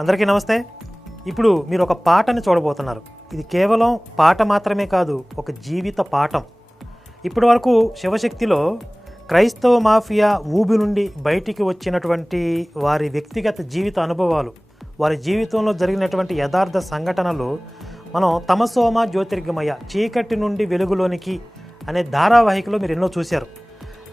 అందరికీ నమస్తే. ఇప్పుడు మీరు ఒక పాటను చూడబోతున్నారు. ఇది కేవలం పాట మాత్రమే కాదు, ఒక జీవిత పాఠం. ఇప్పటి వరకు శివశక్తిలో క్రైస్తవ మాఫియా ఊబి నుండి బయటికి వచ్చినటువంటి వారి వ్యక్తిగత జీవిత అనుభవాలు, వారి జీవితంలో జరిగినటువంటి యథార్థ సంఘటనలు మనం తమసోమ జ్యోతిర్గమయ, చీకటి నుండి వెలుగులోనికి అనే ధారావాహికలో మీరు ఎన్నో చూశారు.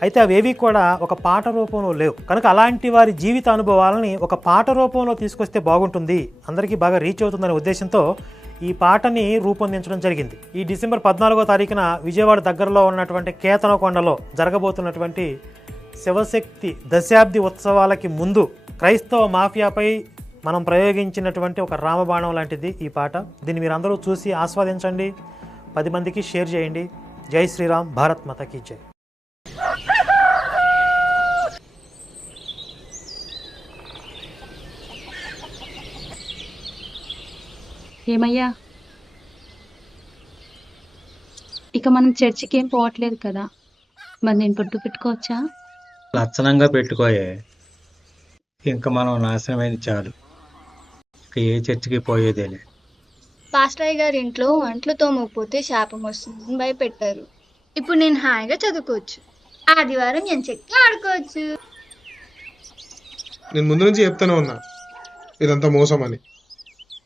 అయితే అవేవి కూడా ఒక పాట రూపంలో లేవు. కనుక అలాంటి వారి జీవిత అనుభవాలని ఒక పాట రూపంలో తీసుకొస్తే బాగుంటుంది, అందరికీ బాగా రీచ్ అవుతుందనే ఉద్దేశంతో ఈ పాటని రూపొందించడం జరిగింది. ఈ డిసెంబర్ 14వ తారీఖున విజయవాడ దగ్గరలో ఉన్నటువంటి కేతనకొండలో జరగబోతున్నటువంటి శివశక్తి దశాబ్ది ఉత్సవాలకి ముందు క్రైస్తవ మాఫియాపై మనం ప్రయోగించినటువంటి ఒక రామబాణం లాంటిది ఈ పాట. దీన్ని మీరు అందరూ చూసి ఆస్వాదించండి, 10 మందికి షేర్ చేయండి. జై శ్రీరామ్, భారత్ మాతాకి జై. ఏమయ్యా, ఇక మనం చర్చికి ఏం పోవట్లేదు కదా, మరి నేను పొట్టు పెట్టుకోవచ్చా? లక్షణంగా పెట్టుకోయే. ఇంకా మనం నాశనమైంది చాలు, ఇక ఏ చర్చికి పోయేదేలే. పాస్టర్ గారి ఇంట్లో అంట్లు తోమకపోతే శాపం వస్తుందని భయపెట్టారు. ఇప్పుడు నేను హాయిగా చదువుకోవచ్చు, ఆదివారం ఎంచక్కా ఆడుకోవచ్చు. నేను ముందు నుంచి చెప్తానే ఉన్నా ఇదంతా మోసం అని.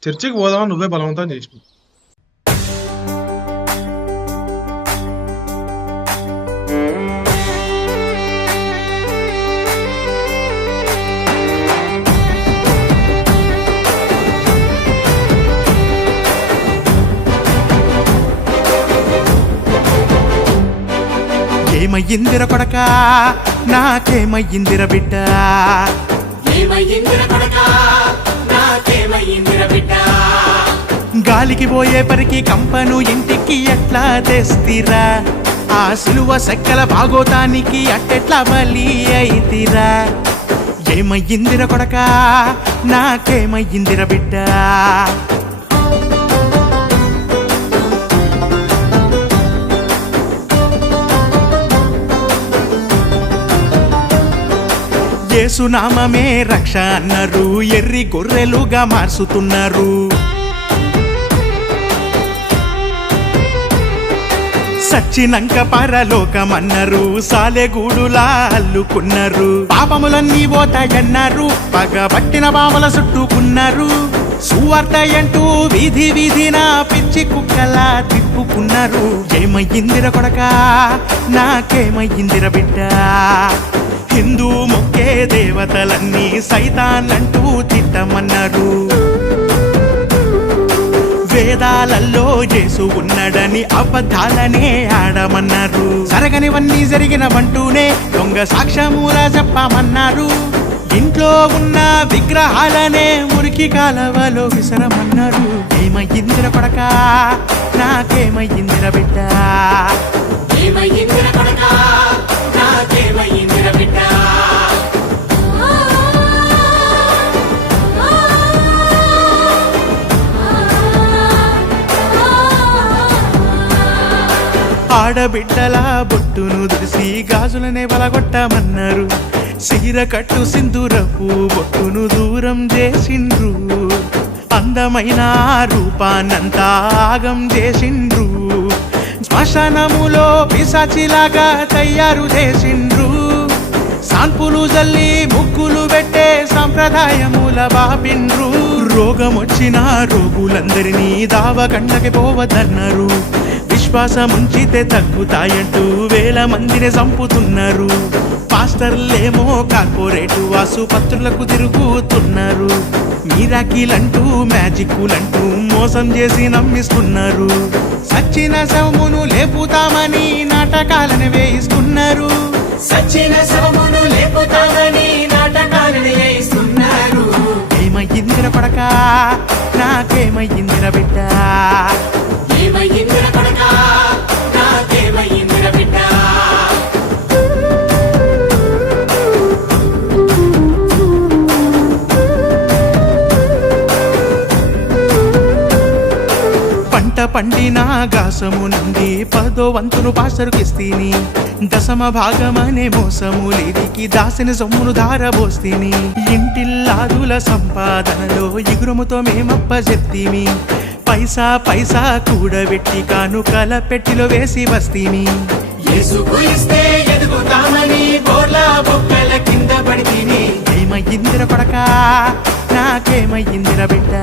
చర్చికి పోదామని నువ్వే బలవంతం చేసినావు. ఏమయ్యిందిర కొడకా, నాకేమయ్యిందిర బిడ్డ, గాలికి పోయే పరికి కంపను ఇంటికి ఎట్లా తెస్తిరా, ఆ సిలువ సెక్కల భాగోతానికి అట్టెట్లా బలి అయితిరా. ఏమయ్యిందిర కొడకా, నాకేమయ్యిందిర బిడ్డ. యేసునామమే రక్ష అన్నారు, ఎర్రి గొర్రెలుగా మార్చుతున్నారు. సచ్చినంక పరలోకమన్నారు, సాలెగూడులా అల్లుకున్నారు. పాపములన్నీ పోతాయన్నారు, పగబట్టిన పాముల చుట్టుకున్నారు. సువార్త అంటూ వీధి వీధిన పిచ్చి కుక్కలా తిప్పుకున్నారు. ఏమయ్యిందిర కొడకా, నాకేమయ్యిందిర బిడ్డ. హిందూ మొక్కే దేవతలన్నీ సైతాన్లంటూ తిట్టమన్నారు. వేదాలలో యేసు ఉన్నాడని అబద్ధాలనే ఆడమన్నారు. జరగనివన్నీ జరిగినవంటూనే దొంగ సాక్ష్యమూల చెప్పమన్నారు. ఇంట్లో ఉన్న విగ్రహాలనే మురికి కాలవలో విసరమన్నారు. ఏమయ్యిందిర కొడకా, నాకేమయ్యిందిర బిడ్డ. ఏమయ్యిందిర కొడకా, నాకేమయ్యిందిర బిడ్డ. ఆడబిడ్డల బొట్టును దుడిసి గాజులనే వలగొట్టమన్నారు. సీర కట్టు సింధూరపు బొట్టును దూరం చేసిండ్రు. అందమైన రూపాన్నంతా ఆగం చేసిండ్రు. శ్మశానములో పిశాచిలాగా తయారు చేసిండ్రు. సాన్పులు జల్లి ముగ్గులు పెట్టే సంప్రదాయముల బాపిండ్రు. రోగమొచ్చిన రోగులందరినీ దావగండ్లకి పోవద్దన్నారు. విశ్వాసముంచితే తగ్గుతాయంటూ వేల మందిని చంపుతున్నారు. పాస్టర్లేమో కార్పొరేటు ఆసుపత్రులకు తిరుగుతున్నారు. మిరాకిలంటూ మ్యాజిక్కులంటూ మోసం చేసి నమ్మిస్తున్నారు. సచ్చిన శవమును లేపుతామని నాటకాలను వేయిస్తున్నారు. సచ్చిన శవమును లేపుతామని నాటకాలను వేయిస్తున్నారు. ఏమయ్యిందిర కొడకా, నాకేమయ్యిందిర బిడ్డ. ఏమయ్యిందిర కొడకా, నాకేమయ్యిందిర బిడ్డ. పంట పండిన గాసము నుండి 10వ వంతును పాస్టరుకిస్తీని, దశమ భాగమనే మోసము లేదికి దాసిని సొమ్మును ధారబోస్తీని. ఇంటిల్లాదుల సంపాదనలో ఇగురుముతో మేమప్పజెప్తీమి, పైసా పైసా కూడబెట్టి కానుకల పెట్టిలో వేసి వస్తీమి. యేసుకు ఇస్తే ఎదుగుతామని బోర్ల బొక్కల కింద పడితీని. ఏమయ్యిందిర కొడకా, నాకేమయ్యిందిర బిడ్డ.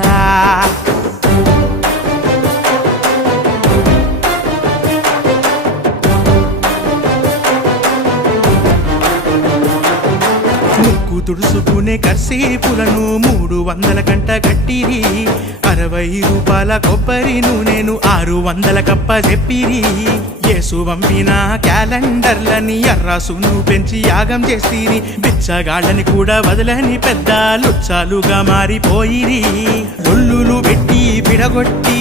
ముక్కు తుడుసుకునే కర్సీపులను 300 గంట కట్టిరి, 60 రూపాయల కొబ్బరి నూనెను 600 కప్ప చెప్పిరి. యేసు పంపిన క్యాలెండర్లని ఎర్రాసును పెంచి యాగం చేసిరి, బిచ్చగాళ్ళని కూడా వదలని పెద్ద లుచ్చాలుగా మారిపోయిరి. లొల్లులు పెట్టి విడగొట్టి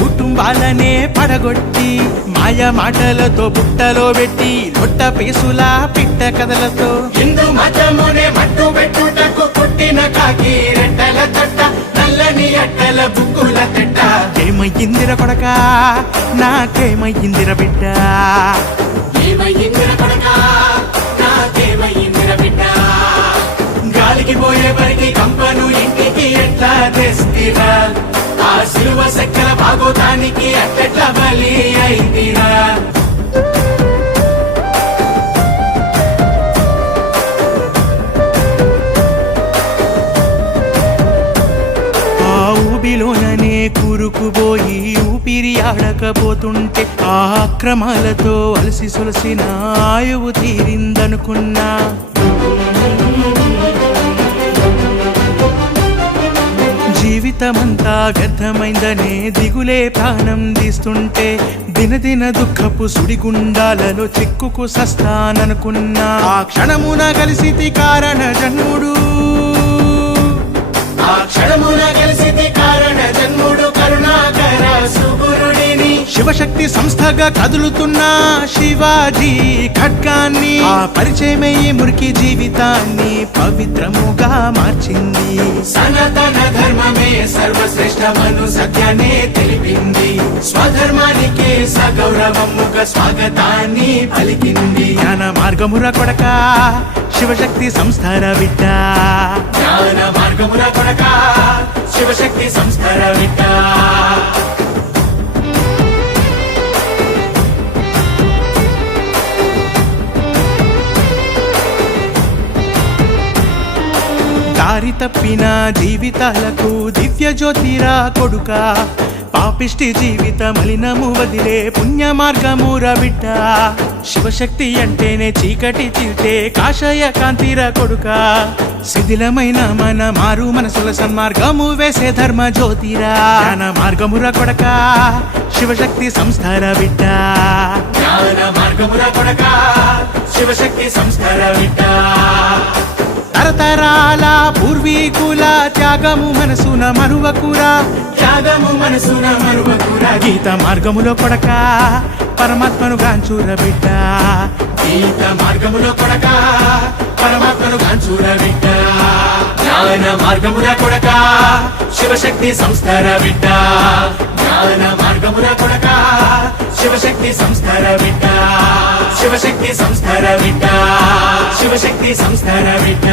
కుటుంబాలనే పడగొట్టి, మాయ మాటలతో బుట్టలో పెట్టి లొట్ట పేసులా పిట్ట కథలతో హిందూ మతమునే మట్టు పెట్టుటకు పుట్టిన కాకి రెట్టల తట్ట, నల్లని అట్టల బుక్కుల తట్ట. ఏమయ్యిందిర కొడకా, నాకేమయ్యిందిర బిడ్డ. ఏమయ్యిందిర కొడకా, నాకేమయ్యిందిర బిడ్డ. గాలికి పోయే పరికి కంపను ఇంటికి ఎట్లా తెస్తిరా, ఆ సిలువ సెక్కల భాగోతానికి అట్లెట్ల బలి అయిందిరా. ఊబిలోననే కూరుకుపోయి ఊపిరి ఆడకపోతుంటే, ఆ అక్రమాలతో అలసి సొలసిన ఆయువు తీరిందనుకున్నా. జీవితమంతా వ్యర్థమైందనే దిగులే ప్రాణం తీస్తుంటే, దినదిన దుఃఖపు సుడిగుండాలలో చిక్కుకు సస్తాననుకున్నా. ఆ క్షణమున కలిసితి కారణ జన్ముడు, ఆ క్షణమున కలిసితి కారణ జన్ముడు కరుణాకర సుగురుడిని. శివశక్తి సంస్థగా కదులుతున్న శివాజీ ఖడ్గాన్ని, ఆ పరిచయమయ్యే మురికి జీవితాన్ని పవిత్రముగా మార్చింది. సనాతన ధర్మమే సర్వశ్రేష్టమను సత్యాన్ని తెలిపింది, స్వధర్మానికే సగౌరవముగ స్వాగతాన్ని పలికింది. జ్ఞాన మార్గముర కొడక, శివశక్తి సంస్థర బిడ్డ. జ్ఞాన మార్గముల కొడక, శివశక్తి సంస్థర బిడ్డ. దారి తప్పిన జీవితాలకు దివ్య జ్యోతిరా కొడుక, పాపిష్టి జీవిత మలినము వదిలే పుణ్య మార్గముర బిడ్డ. శివశక్తి అంటేనే చీకటి చీల్చే కాషాయ కాంతిర కొడుక, శిథిలమైన మన మారు మనసుల సన్మార్గము వేసే ధర్మ జ్యోతిరా. జ్ఞాన మార్గముర కొడక, శివశక్తి సంస్థర బిడ్డ. జ్ఞాన మార్గముల కొడక, శివశక్తి సంస్థర బిడ్డ. తరతరాల పూర్వీకుల త్యాగము మనసున మరువకురా, త్యాగము మనసున మరువకురా. గీత మార్గములో కొడక, పరమాత్మను గాంచూర బిడ్డ. గీత మార్గములో కొడక, పరమాత్మను గాంచూర బిడ్డ. జ్ఞాన మార్గముల కొడక, శివశక్తి సంస్థర బిడ్డ. జ్ఞాన మార్గముల కొడక, శివశక్తి సంస్థర బిడ్డ. శివశక్తి సంస్థర బిడ్డ. శివశక్తి సంస్థర బిడ్డ.